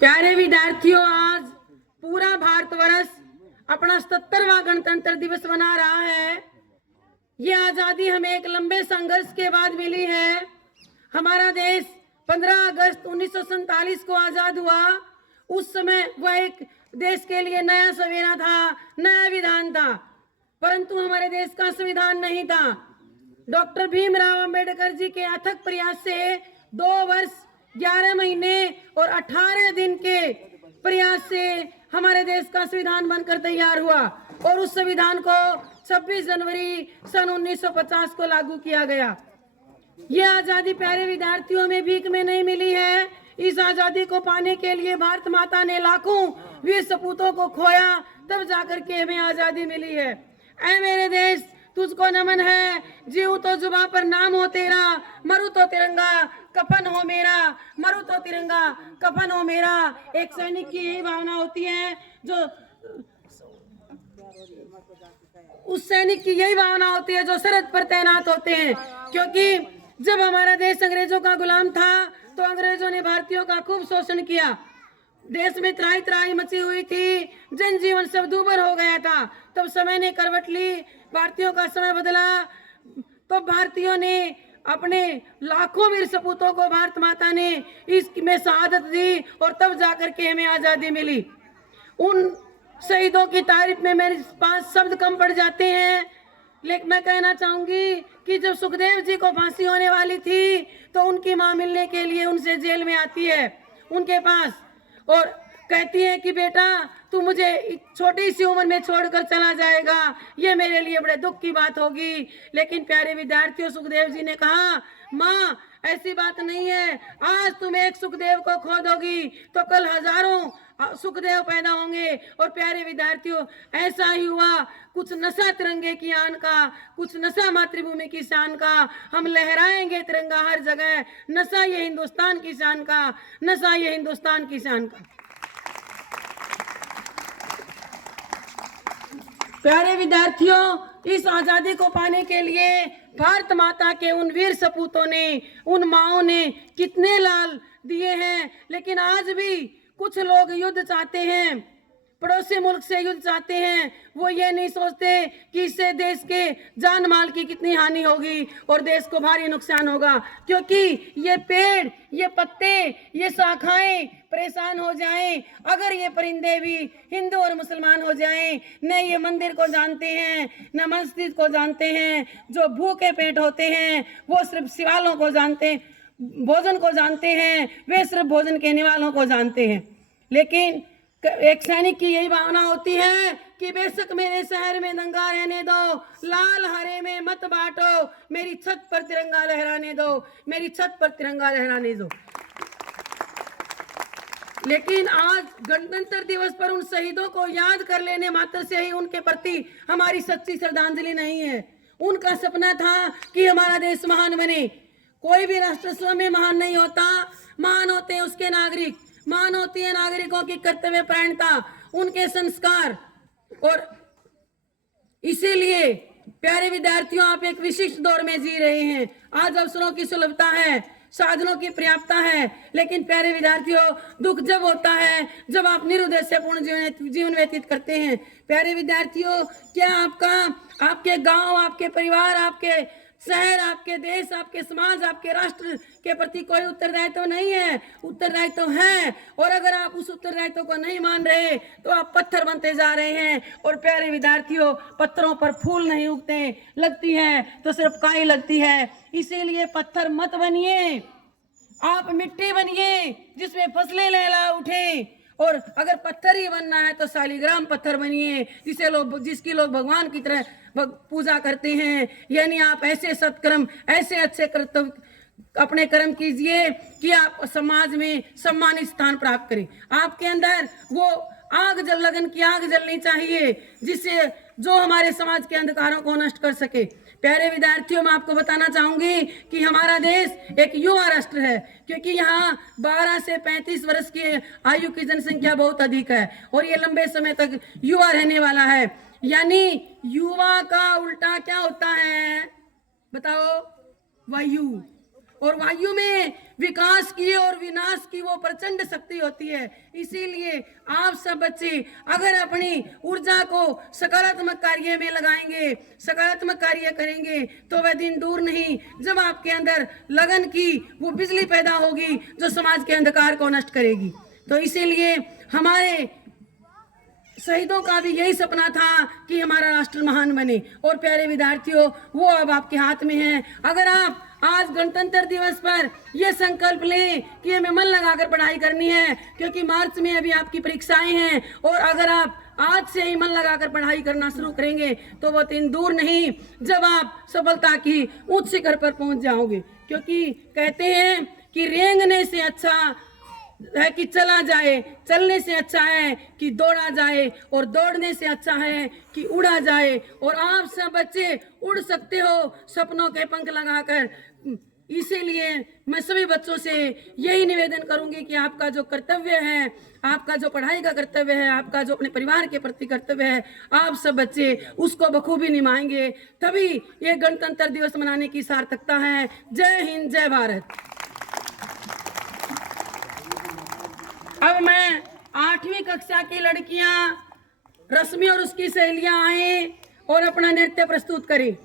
प्यारे विद्यार्थियों, आज पूरा भारतवर्ष अपना 77वां गणतंत्र दिवस मना रहा है। ये आजादी हमें एक लंबे संघर्ष के बाद मिली है। हमारा देश 15 अगस्त 1947 को आजाद हुआ। उस समय वह एक देश के लिए नया संविधान था, नया विधान था, परंतु हमारे देश का संविधान नहीं था। डॉक्टर भीमराव अंबेडकर जी के अथक प्रयास से 2 वर्ष 11 महीने और 18 दिन के प्रयास से हमारे देश का संविधान बनकर तैयार हुआ और उस संविधान को 26 जनवरी सन 1950 को लागू किया गया। ये आजादी प्यारे विद्यार्थियों में भीख में नहीं मिली है। इस आजादी को पाने के लिए भारत माता ने लाखों वीर सपूतों को खोया, तब जाकर के हमें आजादी मिली है। ऐ मेरे देश, तुझको नमन है। जीऊं तो जुबां पर नाम हो तेरा, मरूं तो तिरंगा कफन हो मेरा, मरूं तो तिरंगा कफन हो मेरा। एक सैनिक की यही भावना होती है, जो उस सैनिक की यही भावना होती है जो सरहद पर तैनात होते हैं। क्योंकि जब हमारा देश अंग्रेजों का गुलाम था तो अंग्रेजों ने भारतीयों का खूब शोषण किया। देश में त्राही त्राही मची हुई थी, जनजीवन सब दूभर हो गया था। तब समय ने करवट ली, भारतीयों का समय बदला, तो भारतीयों ने अपने लाखों वीर सपूतों को भारत माता ने इसमें शहादत दी और तब जाकर के हमें आजादी मिली। उन शहीदों की तारीफ में मेरे 5 शब्द कम पड़ जाते हैं, लेकिन मैं कहना चाहूंगी कि जब सुखदेव जी को फांसी होने वाली थी तो उनकी मां मिलने के लिए उनसे जेल में आती है उनके पास और कहती है कि बेटा तू मुझे छोटी सी उम्र में छोड़कर चला जाएगा, ये मेरे लिए बड़े दुख की बात होगी। लेकिन प्यारे विद्यार्थियों, सुखदेव जी ने कहा, माँ ऐसी बात नहीं है, आज तुम एक सुखदेव को खो दोगी तो कल हजारों सुखदेव पैदा होंगे। और प्यारे विद्यार्थियों, ऐसा ही हुआ। कुछ नशा तिरंगे की आन का, कुछ नशा मातृभूमि की शान का। हम लहराएंगे तिरंगा हर जगह, नशा ये हिंदुस्तान की शान का, नशा ये हिंदुस्तान की शान का। प्यारे विद्यार्थियों, इस आजादी को पाने के लिए भारत माता के उन वीर सपूतों ने, उन माओं ने कितने लाल दिए हैं। लेकिन आज भी कुछ लोग युद्ध चाहते हैं, पड़ोसी मुल्क से युद्ध चाहते हैं। वो ये नहीं सोचते कि इससे देश के जान माल की कितनी हानि होगी और देश को भारी नुकसान होगा। क्योंकि ये पेड़, ये पत्ते, ये शाखाएं परेशान हो जाएं, अगर ये परिंदे भी हिंदू और मुसलमान हो जाएं, न ये मंदिर को जानते हैं न मस्जिद को जानते हैं। जो भूखे पेट होते हैं वो सिर्फ शिवालों को जानते हैं, भोजन को जानते हैं, वे सिर्फ भोजन कहने वालों को जानते हैं। लेकिन एक सैनिक की यही भावना होती है कि बेशक मेरे शहर में दंगा रहने दो, लाल हरे में मत बांटो, मेरी छत पर तिरंगा लहराने दो, मेरी छत पर तिरंगा लहराने दो। लेकिन आज गणतंत्र दिवस पर उन शहीदों को याद कर लेने मात्र से ही उनके प्रति हमारी सच्ची श्रद्धांजलि नहीं है। उनका सपना था कि हमारा देश महान बने। कोई भी राष्ट्र स्वयं में महान नहीं होता, महान होते हैं उसके नागरिक, महान होती है नागरिकों की कर्तव्य परायणता, उनके संस्कार। और इसीलिए प्यारे विद्यार्थियों, आप एक विशिष्ट दौर में जी रहे हैं। आज अवसरों की सुलभता है, साधनों की पर्याप्तता है, लेकिन प्यारे विद्यार्थियों, दुख जब होता है जब आप निरुद्देश्यपूर्ण जीवन व्यतीत करते हैं। प्यारे विद्यार्थियों, क्या आपके गांव, आपके परिवार, आपके शहर, आपके देश, आपके समाज, आपके राष्ट्र के प्रति कोई उत्तरदायित्व नहीं है? उत्तरदायित्व है। और अगर आप उस उत्तरदायित्व को नहीं मान रहे तो आप पत्थर बनते जा रहे हैं। और प्यारे विद्यार्थियों, पत्थरों पर फूल नहीं उगते, लगती है तो सिर्फ काई लगती है। इसीलिए पत्थर मत बनिए, आप मिट्टी बनिए जिसमें फसलें लहरा उठे। और अगर पत्थर ही बनना है तो शालिग्राम पत्थर बनिए, जिसकी लोग भगवान की तरह पूजा करते हैं। यानी आप ऐसे सत्कर्म, ऐसे अच्छे कर्तव्य अपने कर्म कीजिए कि आप समाज में सम्मानित स्थान प्राप्त करें। आपके अंदर वो आग लगन की आग जलनी चाहिए जिससे जो हमारे समाज के अंधकारों को नष्ट कर सके। प्यारे विद्यार्थियों, मैं आपको बताना चाहूंगी कि हमारा देश एक युवा राष्ट्र है, क्योंकि यहाँ 12 से 35 वर्ष की आयु की जनसंख्या बहुत अधिक है और ये लंबे समय तक युवा रहने वाला है। यानी युवा का उल्टा क्या होता है बताओ? वायु। और वायु में विकास की और विनाश की वो प्रचंड शक्ति होती है। इसीलिए आप सब बच्चे अगर अपनी ऊर्जा को सकारात्मक कार्य में लगाएंगे, सकारात्मक कार्य करेंगे, तो वह दिन दूर नहीं जब आपके अंदर लगन की वो बिजली पैदा होगी जो समाज के अंधकार को नष्ट करेगी। तो इसीलिए हमारे शहीदों का भी यही सपना था कि हमारा राष्ट्र महान बने। और प्यारे विद्यार्थियों, वो अब आपके हाथ में है। अगर आप आज गणतंत्र दिवस पर यह संकल्प लें कि हमें मन लगाकर पढ़ाई करनी है, क्योंकि मार्च में अभी आपकी परीक्षाएं हैं, और अगर आप आज से ही मन लगाकर पढ़ाई करना शुरू करेंगे तो वो दिन दूर नहीं जब आप सफलता की उच्च शिखर पर पहुंच जाओगे। क्योंकि कहते हैं कि रेंगने से अच्छा है कि चला जाए, चलने से अच्छा है कि दौड़ा जाए, और दौड़ने से अच्छा है कि उड़ा जाए। और आप सब बच्चे उड़ सकते हो सपनों के पंख लगाकर। इसीलिए मैं सभी बच्चों से यही निवेदन करूंगी कि आपका जो कर्तव्य है, आपका जो पढ़ाई का कर्तव्य है, आपका जो अपने परिवार के प्रति कर्तव्य है, आप सब बच्चे उसको बखूबी निभाएंगे, तभी ये गणतंत्र दिवस मनाने की सार्थकता है। जय हिंद, जय भारत। अब मैं 8वीं कक्षा की लड़कियां रश्मि और उसकी सहेलियां आए और अपना नृत्य प्रस्तुत करें।